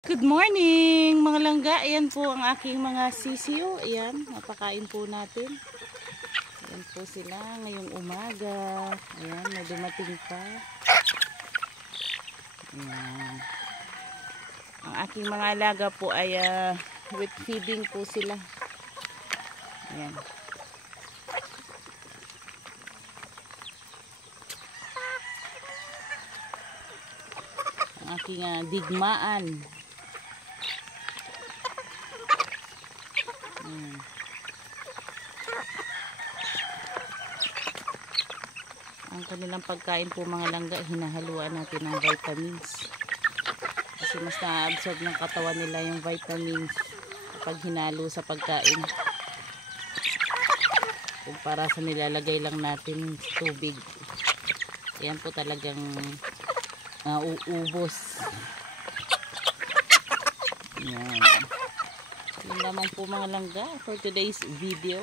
Good morning mga langga. Ayan po ang aking mga sisiyo. Ayan, napakain po natin. Ayan po sila ngayong umaga. Ayan, may dumating pa. Ayan. Ang aking mga alaga po ay with feeding po sila. Ayan. Ang aking digmaan. Ang kanilang pagkain po mga langga, hinahaluan natin ng vitamins. Kasi mas na-absorb ng katawan nila yung vitamins kapag hinalo sa pagkain. Kumpara sa nilalagay lang natin sa tubig. Ayan po talagang uubos. Ayan. Yun naman po mga langga for today's video.